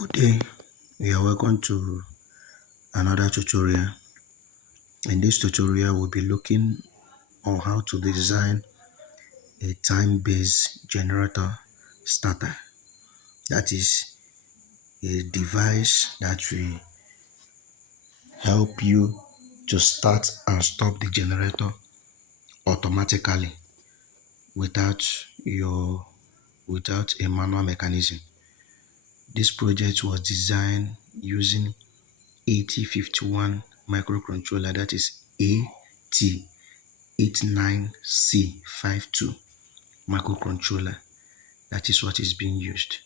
Good day, you are welcome to another tutorial. In this tutorial, we'll be looking on how to design a time-based generator starter. That is a device that will help you to start and stop the generator automatically without a manual mechanism. This project was designed using AT51 microcontroller, that is AT89C52 microcontroller. That is what is being used.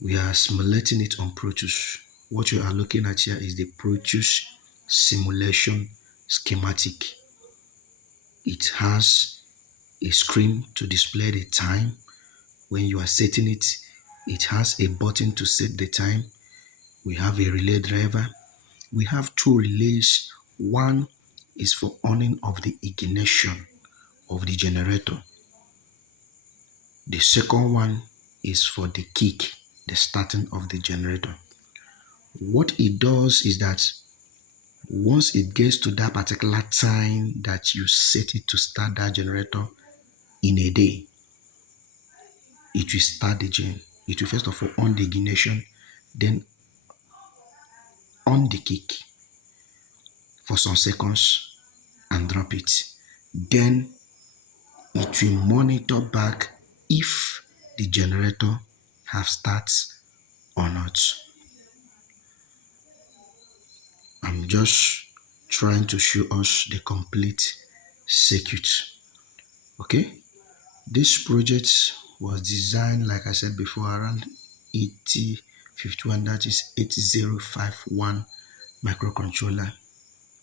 We are simulating it on protues. What you are looking at here is the protues simulation schematic. It has a screen to display the time. When you are setting it, it has a button to set the time. We have a relay driver. We have two relays. One is for on of the ignition of the generator. The second one is for the kick, the starting of the generator. What it does is that once it gets to that particular time that you set it to start that generator in a day, it will start the gen. It will first of all on the ignition, then on the kick for some seconds and drop it. Then it will monitor back if the generator have started or not. I'm just trying to show us the complete circuit. Okay, this project was designed, like I said before, around AT51, that is 8051 microcontroller.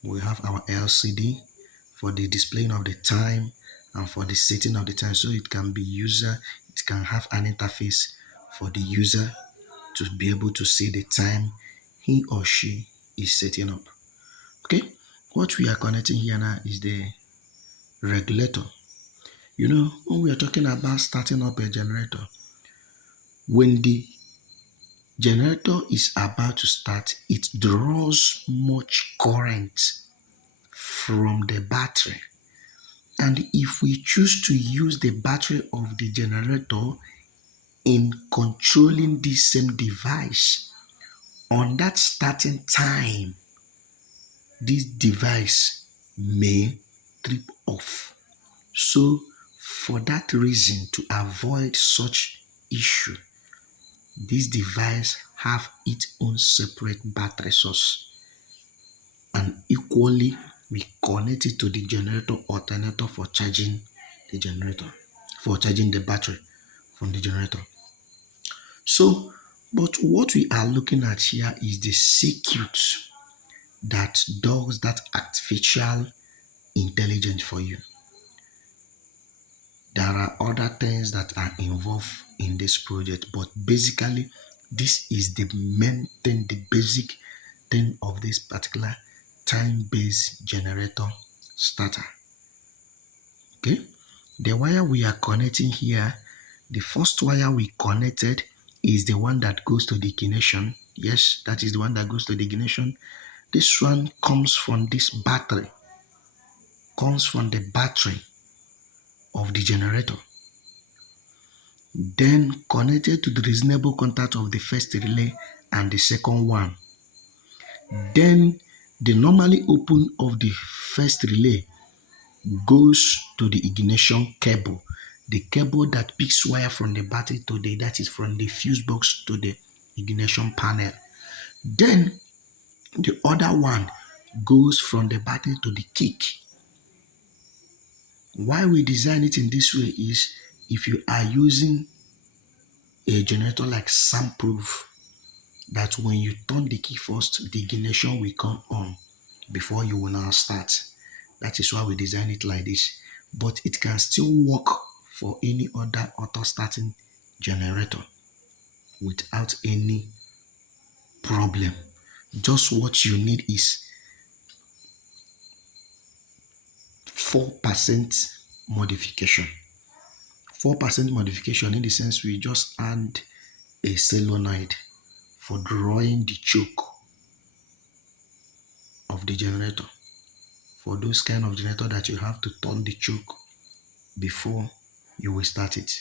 We have our LCD for the displaying of the time and for the setting of the time, so it can have an interface for the user to be able to see the time he or she is setting up. Okay, what we are connecting here now is the regulator. You know, when we are talking about starting up a generator, when the generator is about to start, it draws much current from the battery. And if we choose to use the battery of the generator in controlling this same device, on that starting time, this device may trip off. So for that reason, to avoid such issue, this device have its own separate battery source, and equally we connect it to the generator alternator for charging the generator, for charging the battery from the generator. So, but what we are looking at here is the circuit that does that artificial intelligence for you. There are other things that are involved in this project, but basically this is the main thing, the basic thing of this particular time-based generator starter. Okay, the wire we are connecting here, the first wire we connected is the one that goes to the ignition. Yes, that is the one that goes to the ignition. This one comes from this battery, comes from the battery of the generator. Then connected to the reasonable contact of the first relay and the second one. Then the normally open of the first relay goes to the ignition cable, the cable that picks wire from the battery to that is from the fuse box to the ignition panel. Then the other one goes from the battery to the kick. Why we design it in this way is, if you are using a generator like soundproof, that when you turn the key first, the ignition will come on before you will now start. That is why we design it like this. But it can still work for any other auto starting generator without any problem. Just what you need is 4% modification. 4% modification in the sense we just add a solenoid for drawing the choke of the generator. For those kind of generator that you have to turn the choke before you will start it.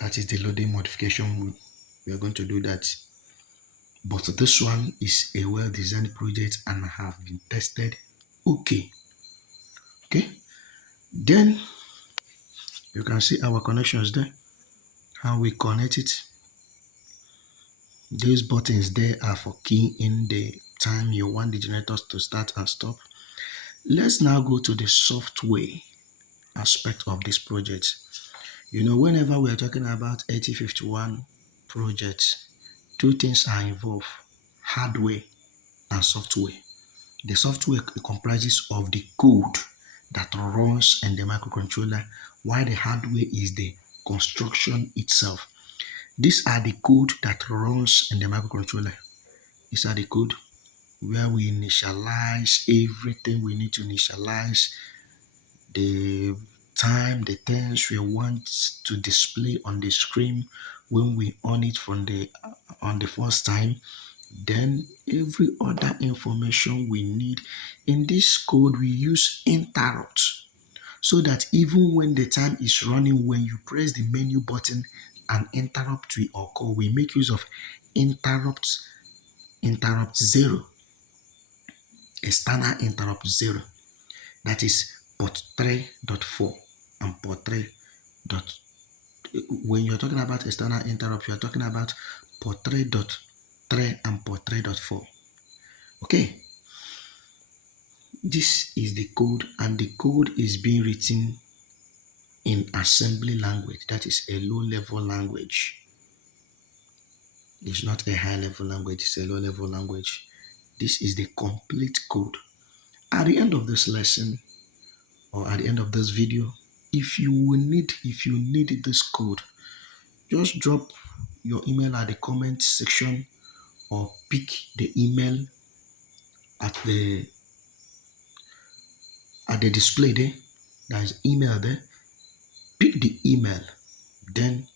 That is the loading modification. We are going to do that. But this one is a well-designed project and have been tested. Okay. Then you can see our connections there. How we connect it. These buttons there are for keying in the time you want the generators to start and stop. Let's now go to the software aspect of this project. Whenever we are talking about AT51 projects, two things are involved: hardware and software. The software comprises of the code that runs in the microcontroller, while the hardware is the construction itself. These are the code that runs in the microcontroller. These are the code where we initialize everything we need to initialize, the time, the things we want to display on the screen when we on it on the first time. Then every other information we need. In this code, we use interrupt, so that even when the time is running, when you press the menu button, an interrupt will occur. We make use of interrupt 0, external interrupt 0. That is port 3.4 and port 3. When you're talking about external interrupt, you're talking about port 3.3 and port 3.4. Okay. This is the code, and the code is being written in assembly language. That is a low-level language. It's not a high-level language, it's a low-level language. This is the complete code. At the end of this lesson, or at the end of this video, if you need this code, just drop your email at the comment section, or pick the email at the display there. There is email there. Pick the email, then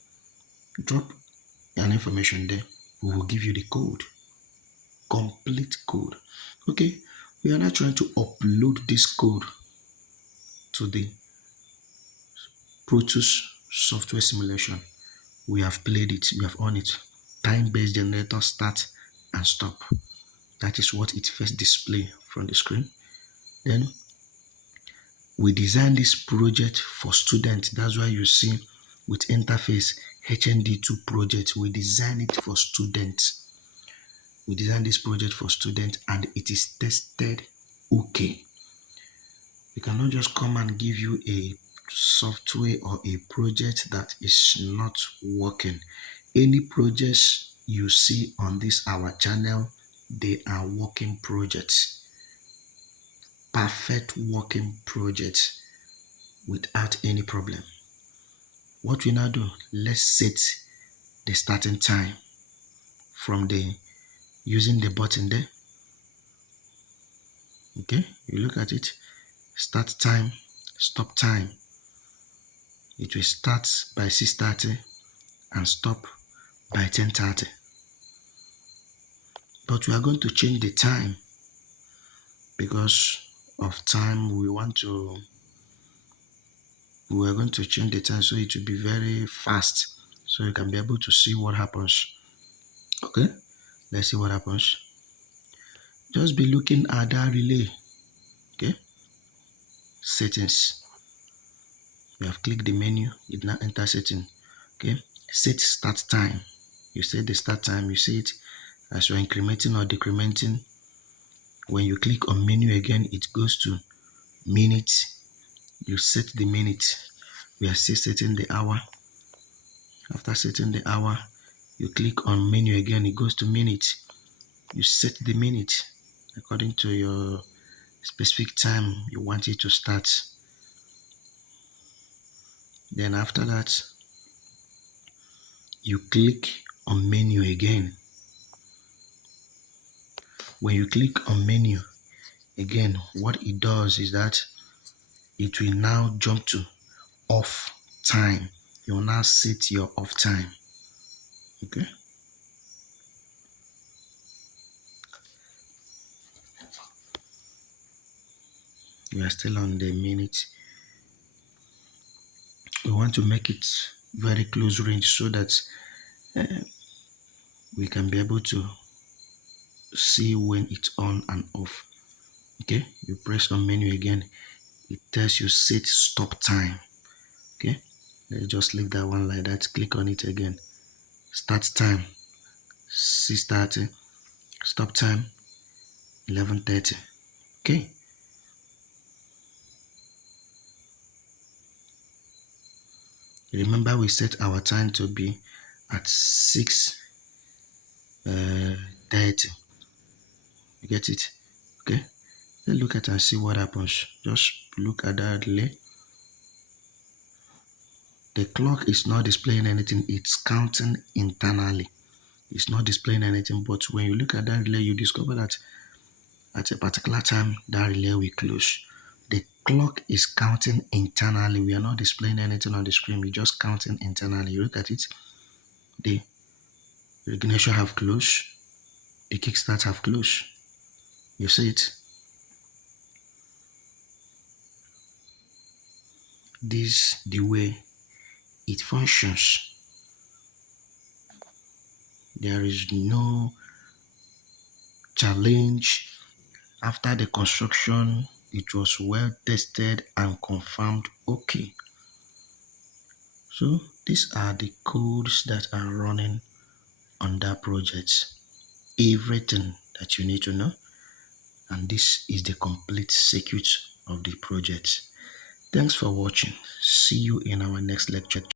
drop an information there. We will give you the code, complete code. Okay, we are now trying to upload this code to the protues software simulation. We have played it, we have on it. Time-based generator start and stop. That is what it first display from the screen. Then we designed this project for students. That's why you see with interface HND2 project, we designed it for students. We designed this project for students and it is tested okay. We cannot just come and give you a software or a project that is not working. Any projects you see on this our channel, they are working projects. Perfect working projects without any problem. What we now do, let's set the starting time from using the button there. Okay, you look at it, start time, stop time. It will start by 6:30 and stop by 10:30. But we are going to change the time because of time. We are going to change the time so it will be very fast, so you can be able to see what happens. Okay, let's see what happens. Just be looking at that relay. Okay, settings. You have clicked the menu, it now enter setting. Okay, set start time. You set the start time, you see it as you're incrementing or decrementing. When you click on menu again, it goes to minutes. You set the minute. We are still setting the hour. After setting the hour, you click on menu again, it goes to minutes. You set the minute according to your specific time you want it to start. Then after that, you click on menu again. When you click on menu again, what it does is that it will now jump to off time. You will now set your off time. Okay. We are still on the minute. We want to make it very close range so that we can be able to see when it's on and off. Okay, you press on menu again, it tells you set stop time. Okay, let's just leave that one like that. Click on it again. Start time 6:30, stop time 11:30. Okay, remember we set our time to be at 6:30. You get it? Okay, let's look at and see what happens. Just look at that relay. The clock is not displaying anything, it's counting internally. It's not displaying anything, but when you look at that relay, you discover that at a particular time, that relay will close. The clock is counting internally. We are not displaying anything on the screen, we're just counting internally. You look at it, the ignition have closed, the kickstart have closed. You see it? This the way it functions. There is no challenge. After the construction, it was well tested and confirmed okay. So these are the codes that are running on that project. Everything that you need to know. And this is the complete circuit of the project. Thanks for watching. See you in our next lecture.